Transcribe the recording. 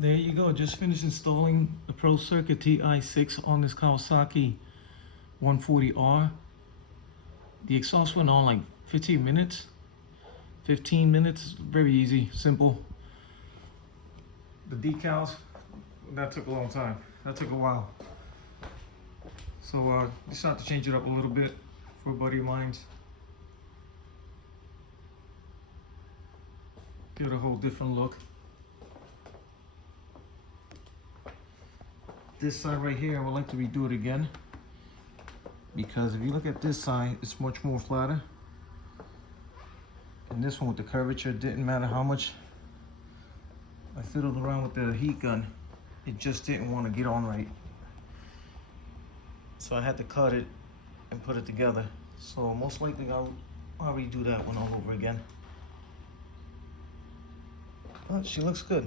There you go. Just finished installing the Pro Circuit Ti-6 on this Kawasaki 140R. The exhaust went on like 15 minutes. 15 minutes, very easy, simple. The decals, that took a long time. That took a while. So decided to change it up a little bit for a buddy of mine's. Give it a whole different look. This side right here, I would like to redo it again, because if you look at this side, it's much more flatter. And this one with the curvature, didn't matter how much I fiddled around with the heat gun, it just didn't want to get on right. So I had to cut it and put it together. So most likely I'll redo that one all over again. But she looks good.